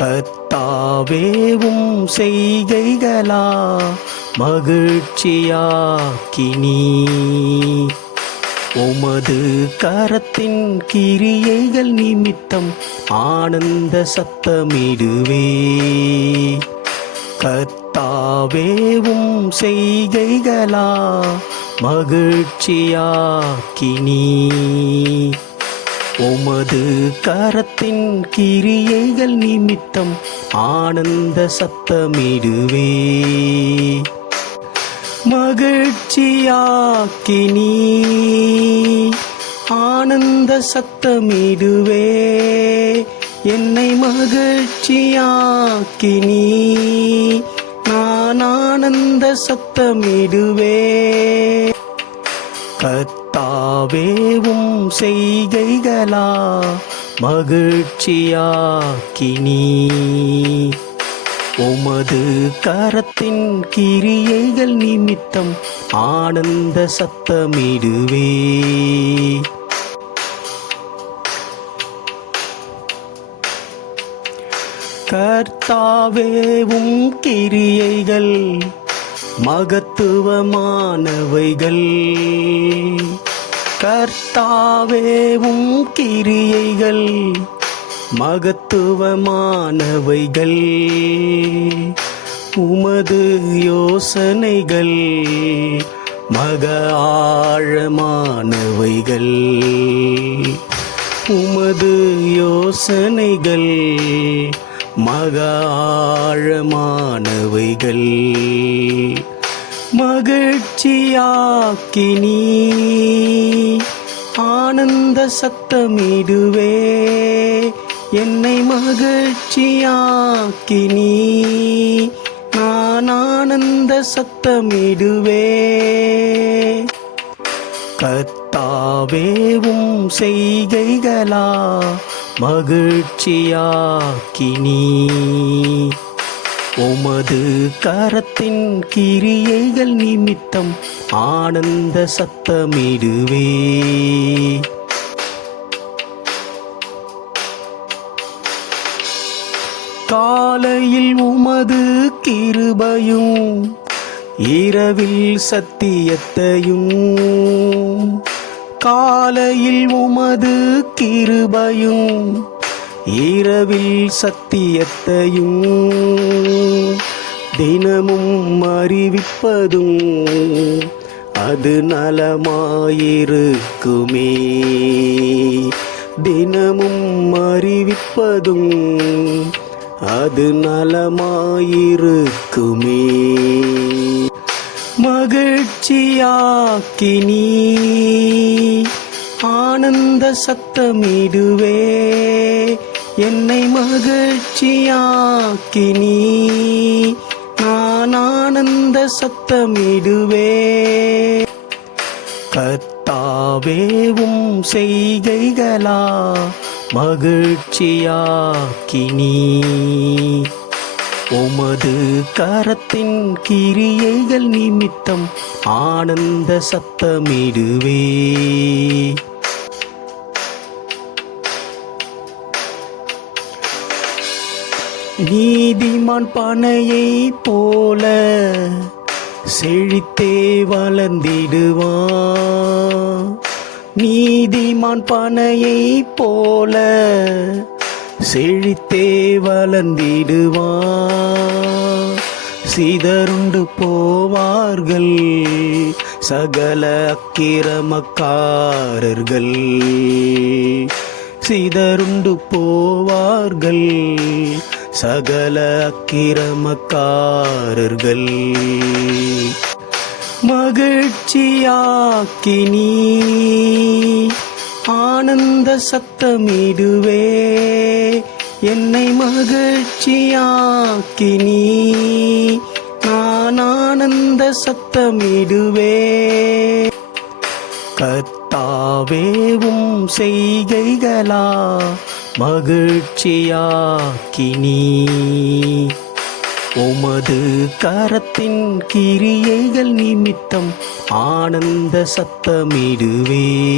கத்தாவேவும் செய்கைகளா மகிழ்ச்சியாக்கினி. உமது கரத்தின் கிரியைகள் நிமித்தம் ஆனந்த சத்தமிடுவே. கத்தாவேவும் செய்கைகளா மகிழ்ச்சியாக்கினி. உமது கரத்தின் கிரியைகள் நிமித்தம் ஆனந்த சத்தமிடுவே. மகிழ்ச்சியாக்கினி ஆனந்த சத்தமிடுவே. என்னை மகிழ்ச்சியாக்கினி நான் ஆனந்த சத்தமிடுவே. கத் யாவேவும் செய்கைகளா மகிழ்ச்சியாக்கினி. உமது கரத்தின் கிரியைகள் நிமித்தம் ஆனந்த சத்தமிடுவே. கர்த்தாவேவும் கிரியைகள் மகத்துவமானவைகள். கர்த்தாவே உம் கிரியைகள் மகத்துவமானவைகள் உமது யோசனைகள் மக ஆழமானவைகள் உமது யோசனைகள் மக ஆழமானவைகள். மகிழ்ச்சியாக்கினி. ஆனந்த சத்தமிடுவே. என்னை மகிழ்ச்சியாக்கினி. நான் ஆனந்த சத்தமிடுவே. கத்தாவேவும் செய்கைகளா மகிழ்ச்சியாக்கினி. உமது கரத்தின் கிரியைகள் நிமித்தம் ஆனந்த சத்தமிடுவே. காலையில் உமது கிருபையும் இரவில் சத்தியத்தையும். காலையில் உமது கிருபையும் இரவில் சத்தியத்தையும். தினமும் அறிவிப்பதும் அது நலமாயிருக்குமே. தினமும் அறிவிப்பதும் அது நலமாயிருக்குமே. மகிழ்ச்சியாக்கி நீ ஆனந்த சத்தமிடுவே. என்னை மகிழ்ச்சியாக்கி நீ நான் ஆனந்த சத்தமிடுவே கத்தாவேவும் செய்கைகளா மகிழ்ச்சியாக்கினி உமது கரத்தின் கிரியைகள் நிமித்தம் ஆனந்த சத்தமிடுவே. நீதிமான் பானையை போல செழித்தே வளர்ந்திடுவான். நீதிமான் பானையை போல செழித்தே வளர்ந்திடுவான். சிதறுண்டு போவார்கள் சகல அக்கிரமக்காரர்கள். சிதறுண்டு போவார்கள் சகல அக்கிரமக்காரர்கள். மகிழ்ச்சியாக்கினி ஆனந்த சத்தமிடுவே. என்னை மகிழ்ச்சியாக்கினி நான் ஆனந்த சத்தமிடுவே. கத்தாவேவும் செய்கைகளா மகிழ்ச்சியாக்கினி. உமது கரத்தின் கிரியைகள் நிமித்தம் ஆனந்த சத்தமிடுவே.